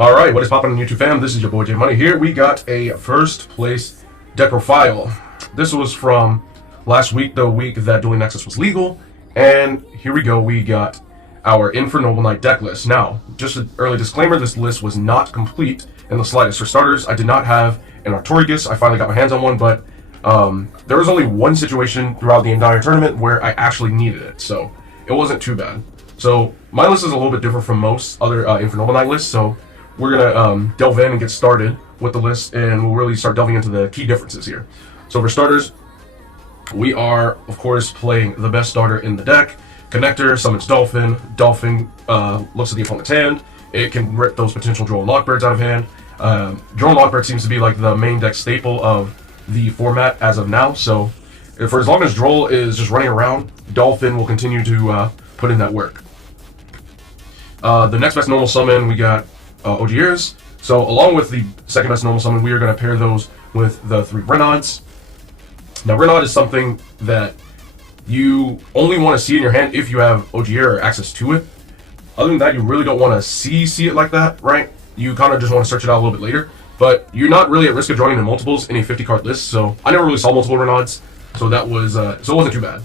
Alright, what is poppin' on YouTube fam? This is your boy J Money here. We got a first place deck profile. This was from last week, the week that Duelist Nexus was legal. And here we go, we got our Infernoble Knight deck list. Now, just an early disclaimer, this list was not complete in the slightest. For starters, I did not have an Artorigus. I finally got my hands on one, but there was only one situation throughout the entire tournament where I actually needed it, so it wasn't too bad. So my list is a little bit different from most other Infernoble Knight lists, so we're gonna delve in and get started with the list, and we'll really start delving into the key differences here. So for starters, we are, of course, playing the best starter in the deck. Connector summons Dolphin. Dolphin looks at the opponent's hand. It can rip those potential Droll and Lockbirds out of hand. Droll and Lockbird seems to be like the main deck staple of the format as of now. So for as long as Droll is just running around, Dolphin will continue to put in that work. The next best normal summon, we got Ogier's. So along with the second best normal summon, we are going to pair those with the 3 Renauds. Now Renaud is something that you only want to see in your hand if you have Ogier or access to it. Other than that, you really don't want to see it like that, right? You kind of just want to search it out a little bit later. But you're not really at risk of joining the multiples in a 50-card list, so I never really saw multiple Renauds, so that was so it wasn't too bad.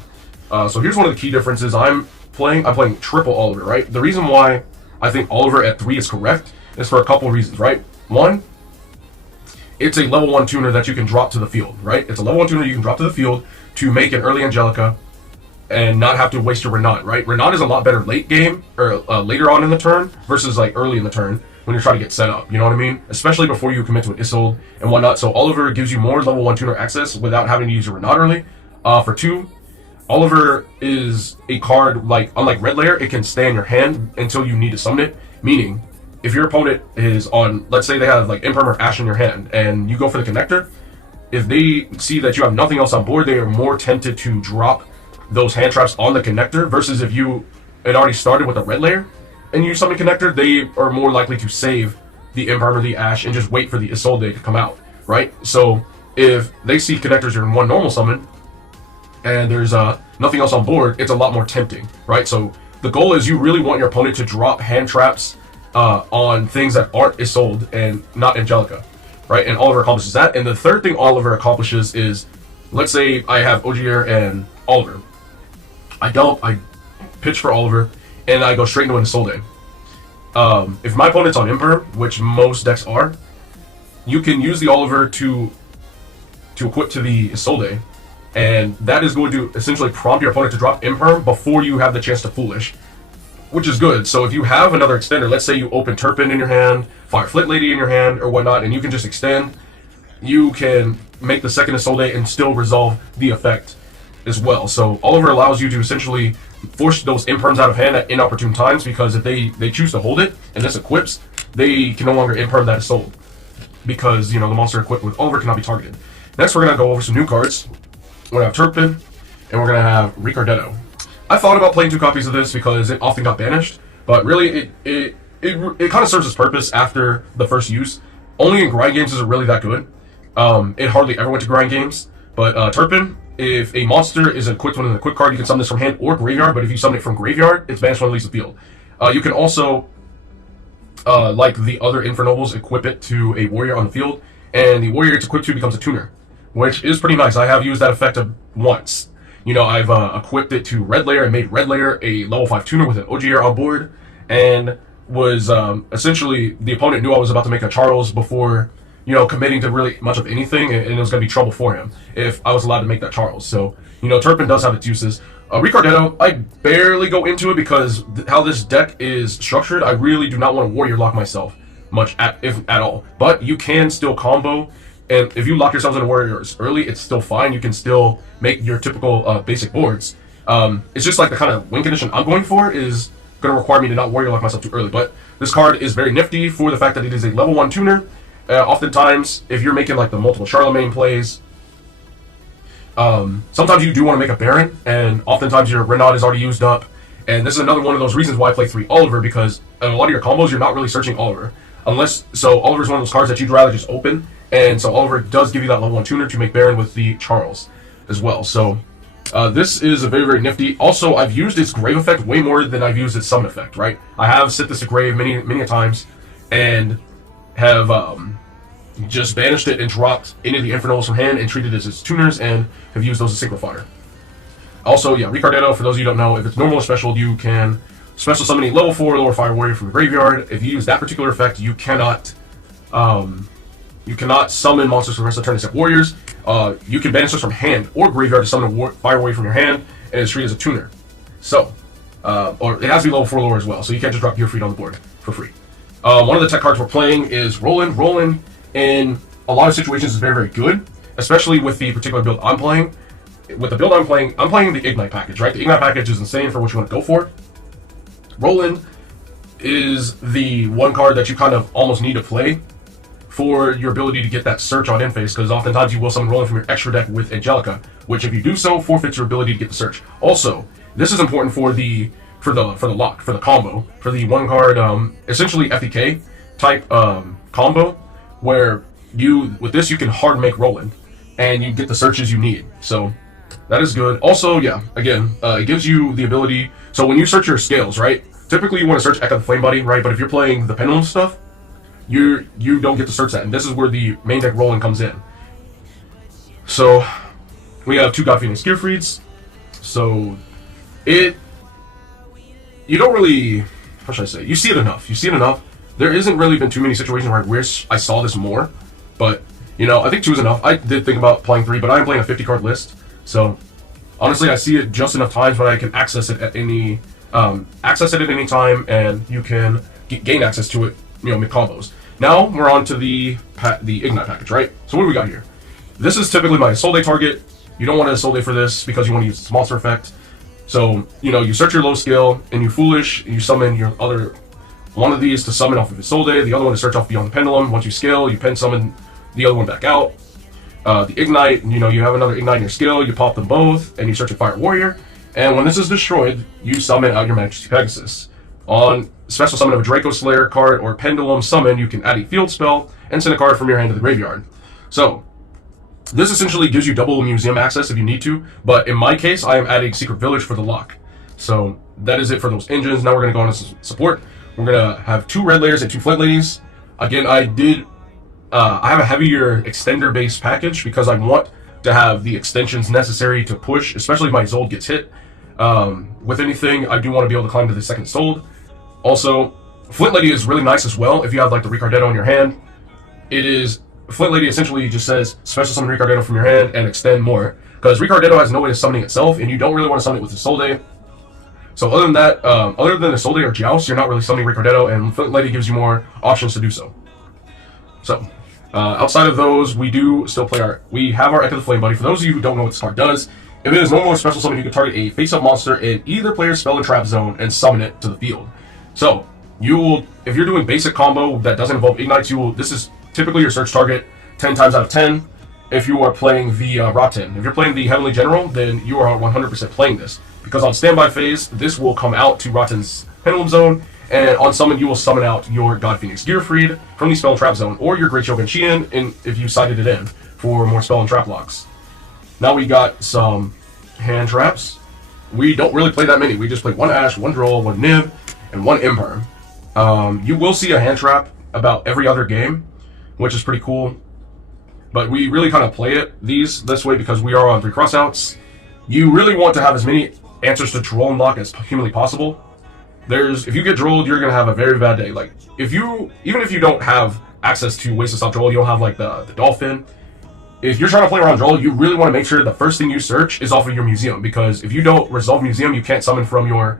So here's one of the key differences. I'm playing triple Oliver, right? The reason why I think Oliver at 3 is correct is for a couple of reasons, right? One, it's a level 1 tuner that you can drop to the field, right? It's a level 1 tuner you can drop to the field to make an early Angelica and not have to waste your Renaud, right? Renaud is a lot better late game, or later on in the turn, versus like early in the turn when you're trying to get set up, you know what I mean? Especially before you commit to an Isolde and whatnot. So Oliver gives you more level 1 tuner access without having to use your Renaud early. For 2, Oliver is a card, like, unlike Red Layer, it can stay in your hand until you need to summon it. Meaning, if your opponent is on, let's say they have like Imperm or Ash in your hand, and you go for the connector, if they see that you have nothing else on board, they are more tempted to drop those hand traps on the connector, versus if you had already started with a Red Layer and you summon connector, they are more likely to save the Imperm or the Ash and just wait for the Isolde to come out, right? So if they see connectors are in one normal summon and there's nothing else on board, it's a lot more tempting, right? So the goal is you really want your opponent to drop hand traps on things that aren't Isolde and not Angelica, right? And Oliver accomplishes that. And the third thing Oliver accomplishes is, let's say I have Ogier and Oliver. I pitch for Oliver, and I go straight into an Isolde. If my opponent's on Imperm, which most decks are, you can use the Oliver to equip to the Isolde, and that is going to essentially prompt your opponent to drop Imperm before you have the chance to Foolish, which is good. So if you have another extender, let's say you open Turpin in your hand, Fire Flit Lady in your hand, or whatnot, and you can just extend, you can make the second Isolde and still resolve the effect as well. So Oliver allows you to essentially force those Imperms out of hand at inopportune times, because if they choose to hold it and this equips, they can no longer Imperm that Isolde, because, you know, the monster equipped with Oliver cannot be targeted. Next, we're going to go over some new cards. We're going to have Turpin, and we're going to have Ricardetto. I thought about playing 2 copies of this because it often got banished, but really it kind of serves its purpose after the first use. Only in grind games is it really that good. It hardly ever went to grind games, but Turpin, if a monster is equipped with an equipped card, you can summon this from hand or graveyard, but if you summon it from graveyard, it's banished when it leaves the field. You can also, like the other Infernobles, equip it to a warrior on the field, and the warrior it's equipped to becomes a tuner, which is pretty nice. I have used that effect once. You know, I've equipped it to Red Layer and made Red Layer a level 5 tuner with an Ogier on board, and was essentially, the opponent knew I was about to make a Charles before, you know, committing to really much of anything, and it was going to be trouble for him if I was allowed to make that Charles. So, you know, Turpin does have its uses. Ricardetto, I barely go into it because how this deck is structured, I really do not want to warrior lock myself much, if at all. But you can still combo, and if you lock yourselves into warriors early, it's still fine. You can still make your typical basic boards. It's just like the kind of win condition I'm going for is going to require me to not warrior lock myself too early. But this card is very nifty for the fact that it is a level 1 tuner. Oftentimes, if you're making like the multiple Charlemagne plays, sometimes you do want to make a Baron, and oftentimes your Renaud is already used up. And this is another one of those reasons why I play 3 Oliver, because in a lot of your combos, you're not really searching Oliver. So Oliver's one of those cards that you'd rather just open, and so Oliver does give you that level 1 tuner to make Baron with the Charles as well. So this is a very, very nifty. Also, I've used its Grave effect way more than I've used its Summon effect, right? I have set this to Grave many a times, and have just banished it and dropped any of the Infernobles from hand and treated it as tuners and have used those as synchro fodder. Also, yeah, Ricardetto, for those of you who don't know, if it's normal or special, you can special summon a level 4 lower fire warrior from the graveyard. If you use that particular effect, you cannot summon monsters for the rest of the turn except warriors. You can banish this from hand or graveyard to summon a fire warrior from your hand, and it's treated as a tuner. So, or it has to be level 4 lower as well, so you can't just drop Gear Freed on the board for free. One of the tech cards we're playing is Roland. Roland, in a lot of situations, is very, very good, especially with the particular build I'm playing. With the build I'm playing the Ignite package, right? The Ignite package is insane for what you want to go for. Roland is the one card that you kind of almost need to play for your ability to get that search on in-phase, because oftentimes you will summon Roland from your extra deck with Angelica, which if you do so, forfeits your ability to get the search. Also, this is important for the lock, for the combo, for the one card, essentially FTK type combo, where with this you can hard make Roland, and you get the searches you need. So that is good. Also, yeah, again, it gives you the ability. So when you search your scales, right? Typically you want to search Echo the Flame Body, right? But if you're playing the Pendulum stuff, you don't get to search that, and this is where the main deck Roland comes in. So we have 2 God Phoenix Gear Freeds. So you don't really, how should I say? You see it enough. You see it enough. There isn't really been too many situations where I wish I saw this more, but you know, I think 2 is enough. I did think about playing 3, but I'm playing a 50 card list, so honestly, I see it just enough times where I can access it at any time, and you can gain access to it, you know, mid combos. Now we're on to the Ignite package, right? So what do we got here? This is typically my Soul Day target. You don't want a Soul Day for this because you want to use this monster effect. So, you know, you search your low skill and you Foolish, and you summon your other one of these to summon off of his Soul Day, the other one to search off Beyond the Pendulum. Once you skill, you pen summon the other one back out. The Ignite, you know, you have another Ignite in your skill, you pop them both, and you search a Fire Warrior. And when this is destroyed, you summon out your Majesty Pegasus. On special summon of a Draco Slayer card or Pendulum summon, you can add a field spell and send a card from your hand to the graveyard. So, this essentially gives you double museum access if you need to, but in my case, I am adding Secret Village for the lock. So, that is it for those engines. Now we're going to go on to support. We're going to have 2 Red Layers and 2 Flint Ladies. Again, I have a heavier extender-based package because I want to have the extensions necessary to push, especially if my Zold gets hit. With anything, I do want to be able to climb to the second Zold. Also, Flint Lady is really nice as well if you have like the Ricardetto in your hand. Flint Lady essentially just says special summon Ricardetto from your hand and extend more, because Ricardetto has no way of summoning itself, and you don't really want to summon it with the Soul Day. So other than that, other than the Soul Day or Joust, you're not really summoning Ricardetto, and Flint Lady gives you more options to do so. So, outside of those, we do still play we have our Echo the Flame Buddy. For those of you who don't know what this card does, if it is normal or special summon, you can target a face-up monster in either player's spell and trap zone and summon it to the field. So, if you're doing basic combo that doesn't involve Ignites, this is typically your search target 10 times out of 10. If you are playing the Rotten. If you're playing the Heavenly General, then you are 100% playing this, because on standby phase, this will come out to Rotten's Pendulum Zone, and on summon, you will summon out your God Phoenix Gear Freed from the Spell and Trap Zone, or your Great Shogun Shiin, if you sighted it in, for more Spell and Trap locks. Now we got some hand traps. We don't really play that many. We just play 1 Ash, 1 Droll, 1 Nib, and 1 Imperm. You will see a hand trap about every other game, which is pretty cool. But we really kind of play this way because we are on 3 crossouts. You really want to have as many answers to Droll and lock as humanly possible. If you get Drolled, you're gonna have a very bad day. Like even if you don't have access to ways to stop Droll, you don't have like the Dolphin. If you're trying to play around Droll, you really want to make sure the first thing you search is off of your museum, because if you don't resolve museum, you can't summon from your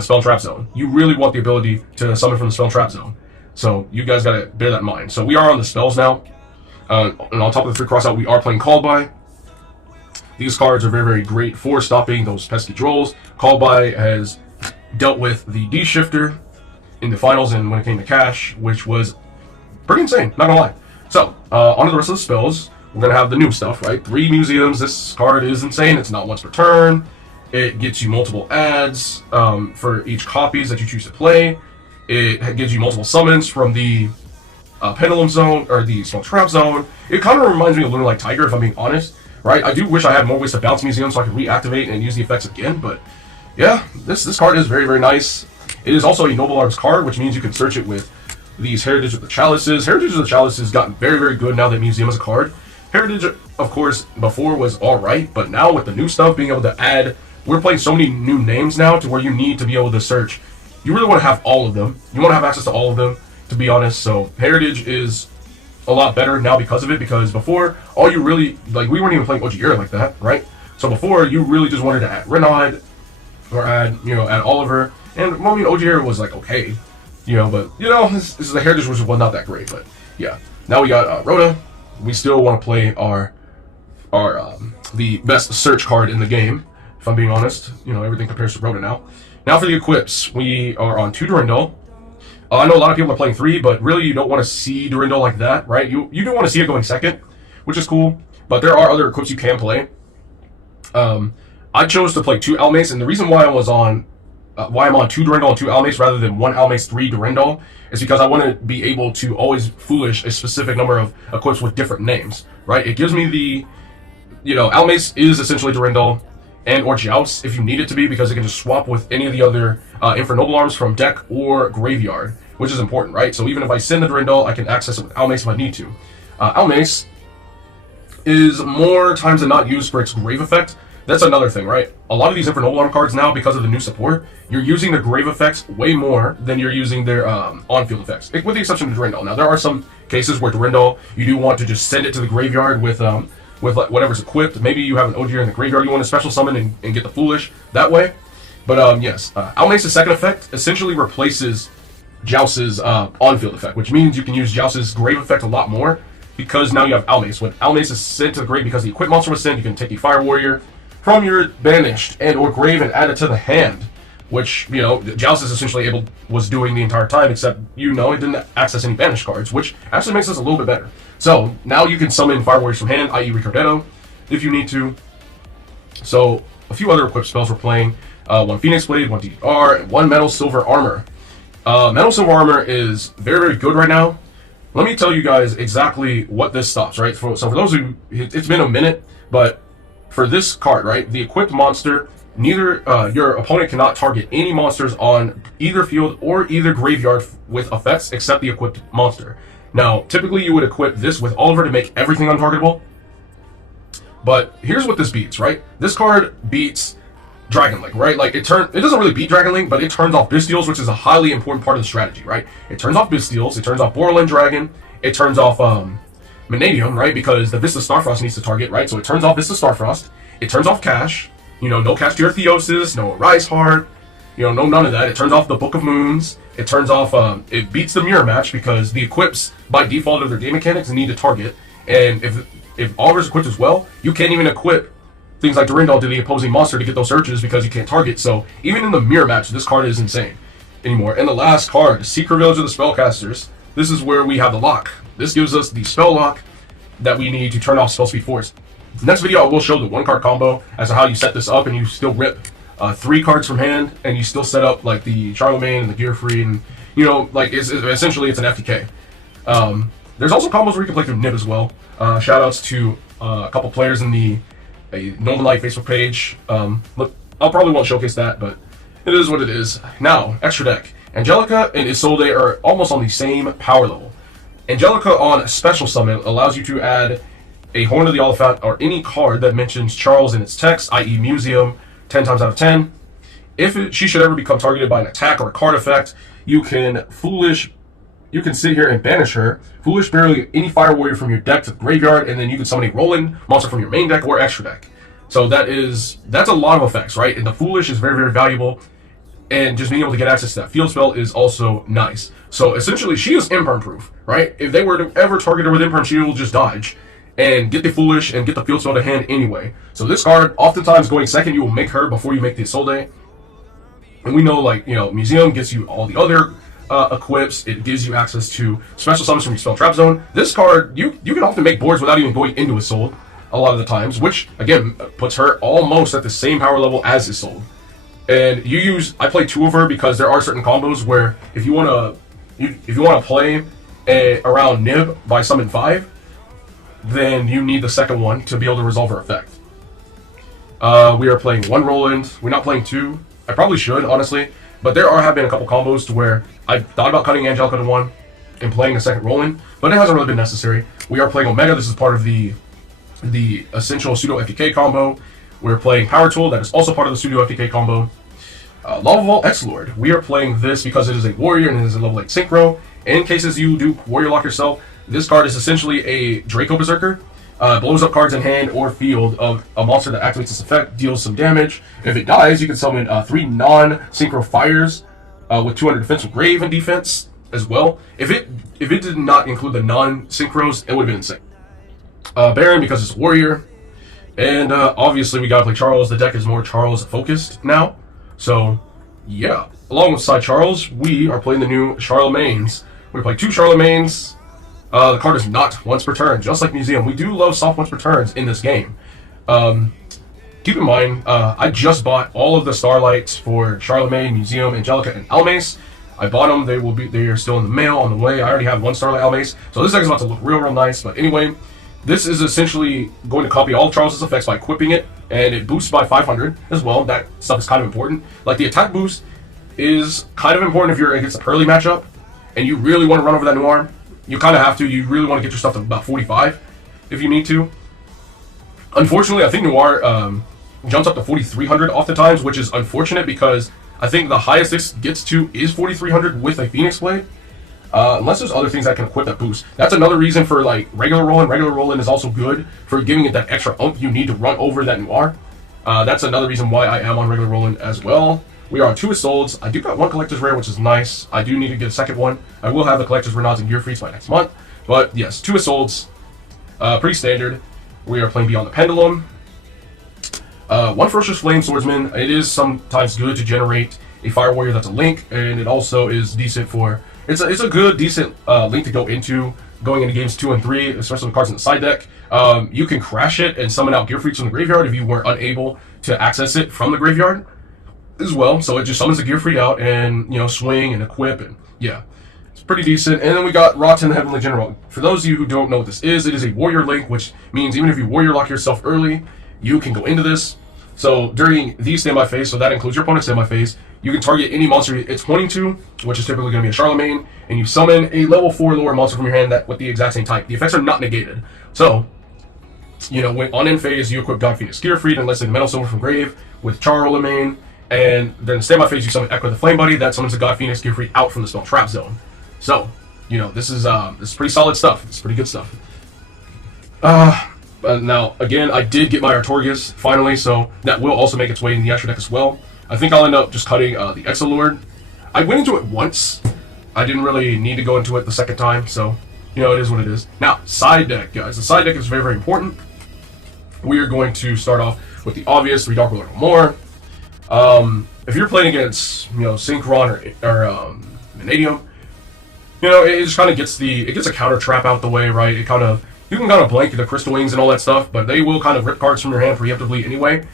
spell and trap zone. You really want the ability to summon from the spell and trap zone. So you guys gotta bear that in mind. So we are on the spells now. And on top of the 3 crossout, we are playing Called By. These cards are very, very great for stopping those pesky Drolls. Called By has dealt with the D-Shifter in the finals and when it came to Cash, which was pretty insane, not gonna lie. So, on to the rest of the spells. We're gonna have the new stuff, right? 3 museums. This card is insane. It's not once per turn. It gets you multiple adds for each copies that you choose to play. It gives you multiple summons from the Pendulum Zone, or the Spell Trap Zone. It kind of reminds me of Lunar Like Tiger, if I'm being honest, right? I do wish I had more ways to bounce museums so I could reactivate and use the effects again, but yeah, this card is very, very nice. It is also a Noble Arms card, which means you can search it with these Heritage of the Chalices. Heritage of the Chalices has gotten very, very good now that Museum is a card. Heritage, of course, before was alright, but now with the new stuff, being able to add, we're playing so many new names now to where you need to be able to search. You really want to have all of them. You want to have access to all of them, to be honest. So Heritage is a lot better now because of it, because before, all you really, like, we weren't even playing Ogier like that, right? So before, you really just wanted to add Renaud, or add Oliver, and, well, I mean, Ogier was, like, okay, but, this is the Heritage, which was not that great, but, yeah. Now we got Rhoda. We still want to play our the best search card in the game, if I'm being honest. Everything compares to Rhoda now. Now for the equips, we are on 2 Durandal. I know a lot of people are playing 3, but really you don't want to see Durandal like that, right? You do want to see it going second, which is cool, but there are other equips you can play. I chose to play 2 Almace, and the reason why I'm on 2 Durandal and 2 Almace rather than 1 Almace, 3 Durandal is because I want to be able to always foolish a specific number of equips with different names, right? It gives me the, Almace is essentially Durandal and or Joust if you need it to be, because it can just swap with any of the other Infernoble arms from deck or graveyard, which is important, right? So even if I send the Durandal, I can access it with Almace if I need to. Almace is more times than not used for its grave effect. That's another thing, right? A lot of these Infernoble arm cards now, because of the new support, you're using their grave effects way more than you're using their on-field effects, with the exception of Durandal. Now, there are some cases where Durandal, you do want to just send it to the graveyard with like whatever's equipped. Maybe you have an Ogier in the graveyard you want to special summon and get the Foolish that way. But yes, Almace's second effect essentially replaces Joust's on-field effect, which means you can use Joust's grave effect a lot more, because now you have Almace. When Almace is sent to the grave because the equip monster was sent, you can take the Fire Warrior from your banished and or grave and add it to the hand, which, Joust is essentially was doing the entire time, except, it didn't access any banished cards, which actually makes this a little bit better. So, now you can summon Fire Warriors from hand, i.e. Ricardetto, if you need to. So, a few other equipped spells we're playing. 1 Phoenix Blade, 1 DDR, and 1 Metal Silver Armor. Metal Silver Armor is very, very good right now. Let me tell you guys exactly what this stops, right? So for those who, it's been a minute, but for this card, right, the equipped monster, neither your opponent cannot target any monsters on either field or either graveyard with effects except the equipped monster. Now, typically you would equip this with Oliver to make everything untargetable, but here's what this beats, right? This card beats Dragon Link, right? Like, it doesn't really beat Dragon Link, but it turns off Bystials, which is a highly important part of the strategy, right? It turns off Bystials, it turns off Borderland Dragon, it turns off Vanadium, right? Because the Vista Starfrost needs to target, right? So it turns off Vista Starfrost, it turns off Cash, no Cash to Theosis, no Rise Heart, no none of that. It turns off the Book of Moons, it turns off, it beats the Mirror Match because the equips, by default of their game mechanics, need to target, and if Oliver's equipped as well, you can't even equip things like Durandal to the opposing monster to get those searches because you can't target. So even in the mirror match, this card is insane anymore. And the last card, Secret Village of the Spellcasters. This is where we have the lock. This gives us the spell lock that we need to turn off Spell Speed Force. Next video, I will show the 1-card combo as to how you set this up, and you still rip 3 cards from hand, and you still set up like the Charlemagne and the Gear Free, and essentially it's an FTK. There's also combos where you can play through Nib as well. Shout outs to a couple players in the Northern Light Facebook page. Look, I'll probably won't showcase that, but it is what it is. Now, extra deck. Angelica and Isolde are almost on the same power level. Angelica on Special Summon allows you to add a Horn of the Oliphant or any card that mentions Charles in its text, i.e. Museum, 10 times out of 10. If she should ever become targeted by an attack or a card effect, you can sit here and banish her, Foolish Bury any Fire Warrior from your deck to the graveyard, and then you can summon a Roland monster from your main deck or extra deck. So that's a lot of effects, right? And the Foolish is very, very valuable, and just being able to get access to that field spell is also nice. So essentially, she is imperm proof, right? If they were to ever target her with imperm, she will just dodge and get the Foolish and get the field spell to hand anyway. So this card, oftentimes going second, you will make her before you make the Isolde. And we know, Museum gets you all the other equips. It gives you access to special summons from your spell trap zone. This card, you can often make boards without even going into Isolde a lot of the times, which again puts her almost at the same power level as Isolde. And I play 2 of her because there are certain combos where if you want to play around Nib by summon 5, then you need the second one to be able to resolve her effect. We are playing 1 Roland. We're not playing 2. I probably should, honestly, but have been a couple combos to where I thought about cutting Angelica to 1, in playing a second Roland, but it hasn't really been necessary. We are playing Omega. This is part of the essential pseudo FTK combo. We're playing Power Tool. That is also part of the pseudo FTK combo. Lava Vault X-Lord. We are playing this because it is a warrior and it is a level 8 synchro. In cases you do warrior lock yourself, this card is essentially a Draco Berserker. Blows up cards in hand or field of a monster that activates this effect, deals some damage. If it dies, you can summon 3 non-synchro fires with 200 defense with Grave and defense as well. If it did not include the non-synchros, it would have been insane. Baron because it's warrior. And obviously we gotta play Charles. The deck is more Charles focused now. So yeah, alongside Charles, we are playing the new Charlemagne's. We play 2 Charlemagne's. The card is not once per turn, just like Museum. We do love soft once per turns in this game. Keep in mind, I just bought all of the Starlights for Charlemagne, Museum, Angelica, and Almace. I bought them. They are still in the mail on the way. I already have 1 Starlight Almace, so this deck is about to look real nice. But anyway, this is essentially going to copy all of Charles' effects by equipping it, and it boosts by 500 as well. That stuff is kind of important. Like the attack boost is kind of important if you're against a Pearly matchup, and you really want to run over that Noir. You kind of have to. You really want to get your stuff to about 45 if you need to. Unfortunately, I think Noir jumps up to 4,300 oftentimes, which is unfortunate because I think the highest this gets to is 4,300 with a Phoenix Blade. Unless there's other things that can equip that boost. That's another reason for like regular Roland. Regular Roland is also good for giving it that extra oomph you need to run over that Noir. That's another reason why I am on regular Roland as well. We are on 2 Isoldes. I do got 1 Collector's Rare, which is nice. I do need to get a second one. I will have the Collector's Renads and Gear Freeze by next month. But yes, 2 Isoldes. Pretty standard. We are playing Beyond the Pendulum. 1 Ferocious Flame Swordsman. It is sometimes good to generate a Fire Warrior that's a Link, and it also is decent for... It's a good, decent Link to go into going into games 2 and 3, especially with cards in the side deck. You can crash it and summon out Gear Freaks from the graveyard if you were unable to access it from the graveyard as well. So it just summons the Gear Freak out and, you know, swing and equip, and yeah, it's pretty decent. And then we got Rotten Heavenly General. For those of you who don't know what this is, it is a warrior link, which means even if you warrior lock yourself early, you can go into this. So during the standby phase, so that includes your opponent's standby phase, you can target any monster it's pointing to, which is typically going to be a Charlemagne, and you summon a level 4 lower monster from your hand that with the exact same type. The effects are not negated. So, you know, when on end phase, you equip God Phoenix Gearfried and let's say the Metal Silver from Grave with Charlemagne, and then the standby phase, you summon Echo the Flame Buddy that summons a God Phoenix Gearfried out from the spell trap zone. So, you know, this is pretty solid stuff. It's pretty good stuff. Now, again, I did get my Artorias finally, so that will also make its way in the extra deck as well. I think I'll end up just cutting the Exilord. I went into it once. I didn't really need to go into it the second time, so, you know, it is what it is. Now, side deck, guys. The side deck is very, very important. We are going to start off with the obvious 3 Dark Ruler or more. If you're playing against, you know, Synchron or Vanadium, you know, it just kind of gets a counter trap out the way, right? It kind of... You can kind of blank the Crystal Wings and all that stuff, but they will kind of rip cards from your hand preemptively anyway.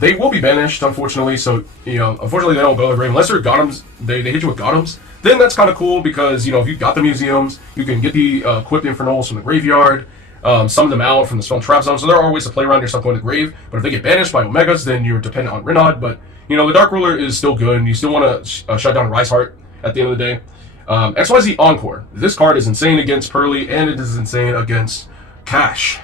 They will be banished, unfortunately, so, you know, unfortunately they don't go to the grave. Unless they're Gotems, they hit you with Gotems, then that's kind of cool because, you know, if you've got the Museums, you can get the equipped Infernobles from the graveyard, summon them out from the Spell Trap Zone, so there are ways to play around your stuff going to the grave, but if they get banished by Omegas, then you're dependent on Renaud, but, you know, the Dark Ruler is still good, and you still want to shut down Rise Heart at the end of the day. XYZ Encore. This card is insane against Pearly, and it is insane against Cash.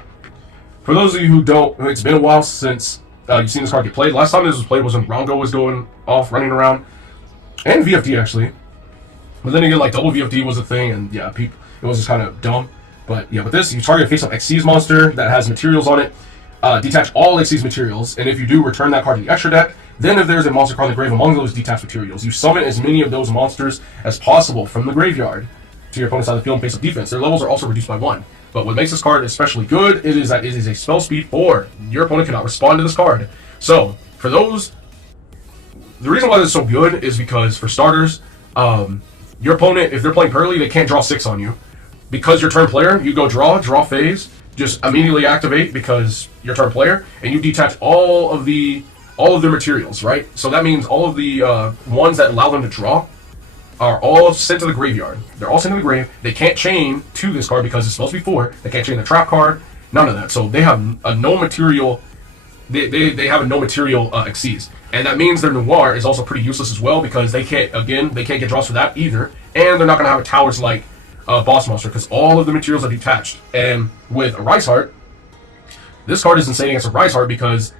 For those of you who don't, it's been a while since you've seen this card get played. Last time this was played was when Rongo was going off, running around, and VFD actually. But then again, like double VFD was a thing, and yeah, it was just kind of dumb. But yeah, with this, you target a face-up Xyz monster that has materials on it. Detach all Xyz materials, and if you do, return that card to the extra deck. Then if there's a monster card in the grave among those detached materials, you summon as many of those monsters as possible from the graveyard to your opponent's side of the field and face-up defense. Their levels are also reduced by 1. But what makes this card especially good is that it is a spell speed 4. Your opponent cannot respond to this card. So, for those... The reason why this is so good is because, for starters, your opponent, if they're playing Pearly, they can't draw 6 on you. Because you're turn player, you go draw phase, just immediately activate because you're turn player, and you detach all of their materials, right? So that means all of the ones that allow them to draw are all sent to the graveyard. They're all sent to the grave. They can't chain to this card because it's supposed to be 4. They can't chain the trap card. None of that. So they have a no material. They have a no material Xyz, and that means their Noir is also pretty useless as well because they can't get draws for that either, and they're not gonna have a towers like boss monster because all of the materials are detached. And with a Rise Heart, this card is insane against a Rise Heart because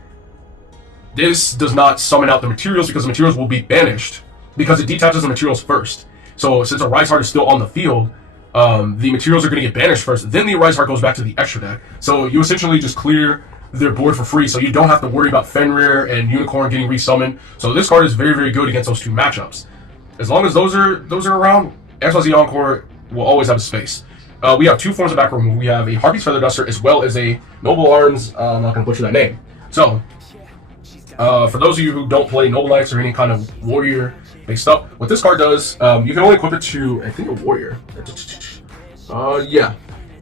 this does not summon out the materials because the materials will be banished because it detaches the materials first. So since a Rise Heart is still on the field, the materials are going to get banished first. Then the Rise Heart goes back to the extra deck. So you essentially just clear their board for free, so you don't have to worry about Fenrir and Unicorn getting resummoned. So this card is very, very good against those two matchups. As long as those are around, XYZ Encore will always have a space. We have two forms of back removal. We have a Harpy's Feather Duster as well as a Noble Arms. I'm not going to butcher that name. So for those of you who don't play Noble Knights or any kind of warrior-based stuff, what this card does, you can only equip it to, I think, a warrior. Yeah.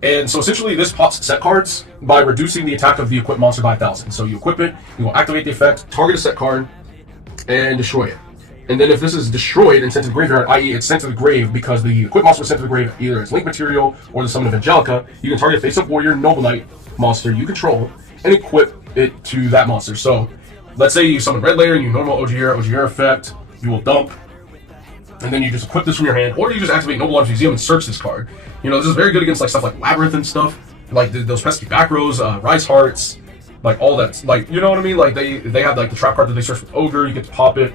And so essentially this pops set cards by reducing the attack of the equipped monster by 1,000. So you equip it, you will activate the effect, target a set card, and destroy it. And then if this is destroyed and sent to the graveyard, i.e. it's sent to the grave because the equipped monster was sent to the grave either as link material or the summon of Angelica, you can target a face-up warrior Noble Knight monster you control and equip it to that monster. So let's say you summon Red Layer and you normal Ogier effect, you will dump, and then you just equip this from your hand, or you just activate Noble Arms Museum and search this card. You know, this is very good against like stuff like Labyrinth and stuff, like those pesky back rows, Rise Hearts, like all that. Like, you know what I mean? Like they have like the trap card that they search with Ogre, you get to pop it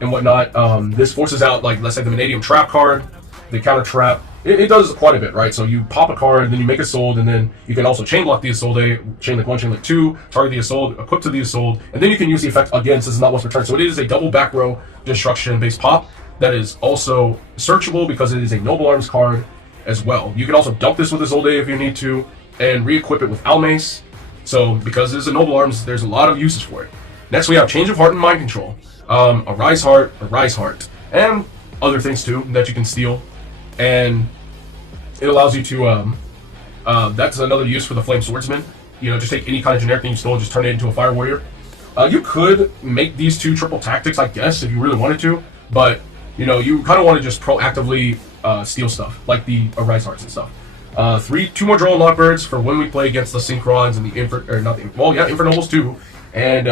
and whatnot. This forces out like, let's say the Vanadium trap card, the counter trap. It does quite a bit, right? So you pop a card, then you make Isolde, and then you can also chain block the Isolde, chain link 1, chain link 2, target the Isolde, equip to the Isolde, and then you can use the effect again since it's not once per turn. So it is a double back row destruction based pop that is also searchable because it is a Noble Arms card as well. You can also dump this with Isolde if you need to, and re-equip it with Almace. So because it is a Noble Arms, there's a lot of uses for it. Next we have Change of Heart and Mind Control. A Rise Heart, and other things too that you can steal. And it allows you to, that's another use for the Flame Swordsman. You know, just take any kind of generic thing you stole and just turn it into a Fire Warrior. You could make these two triple tactics, I guess, if you really wanted to, but, you know, you kind of want to just proactively steal stuff, like the Rise Hearts and stuff. Two more Droll and Lockbirds for when we play against the Synchrons and the Infernobles too, and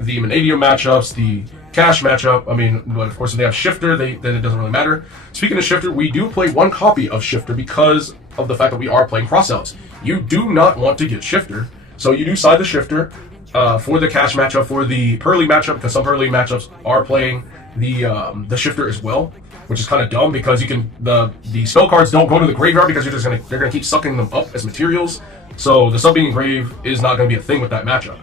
the Vanadium matchups, the Cash matchup. I mean, but of course if they have Shifter, then it doesn't really matter. Speaking of Shifter, we do play one copy of Shifter because of the fact that we are playing crossouts. You do not want to get Shifter, so you do side the Shifter for the Cash matchup, for the Pearly matchup, because some Pearly matchups are playing the Shifter as well, which is kind of dumb because you can the spell cards don't go to the graveyard because they're gonna keep sucking them up as materials. So the sub being engraved is not gonna be a thing with that matchup.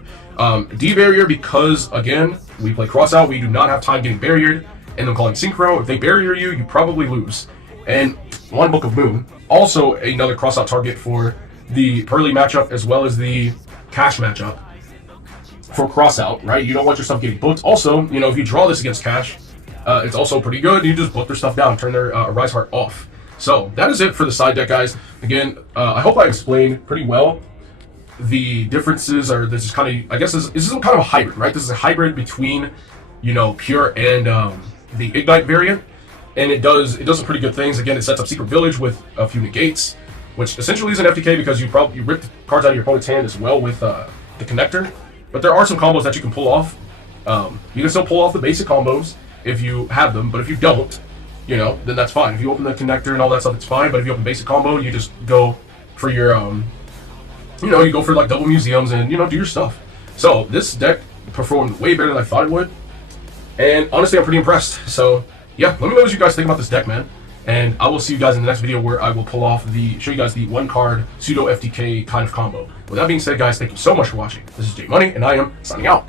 D-Barrier, because again we play crossout, we do not have time getting barriered, and then calling Synchro. If they barrier you, you probably lose. And one Book of Moon, also another crossout target for the Pearly matchup as well as the Cash matchup for crossout, right? You don't want your stuff getting booked. Also, you know, if you draw this against Cash, it's also pretty good. You just book their stuff down, turn their Rise Heart off. So that is it for the side deck, guys. Again, I hope I explained pretty well the differences. Are this is kind of, I guess this is kind of a hybrid, right? This is a hybrid between, you know, Pure and the Ignite variant, and it does some pretty good things. Again, it sets up Secret Village with a few negates, which essentially is an FTK because you rip the cards out of your opponent's hand as well with the connector. But there are some combos that you can pull off. You can still pull off the basic combos if you have them, but if you don't, you know, then that's fine. If you open the connector and all that stuff, it's fine. But if you open basic combo, you just go for your you know, you go for like double museums and, you know, do your stuff. So this deck performed way better than I thought it would, and honestly I'm pretty impressed. So yeah, let me know what you guys think about this deck, man, and I will see you guys in the next video where I will show you guys the one card pseudo FTK kind of combo. With that being said, guys, thank you so much for watching. This is J Money and I am signing out.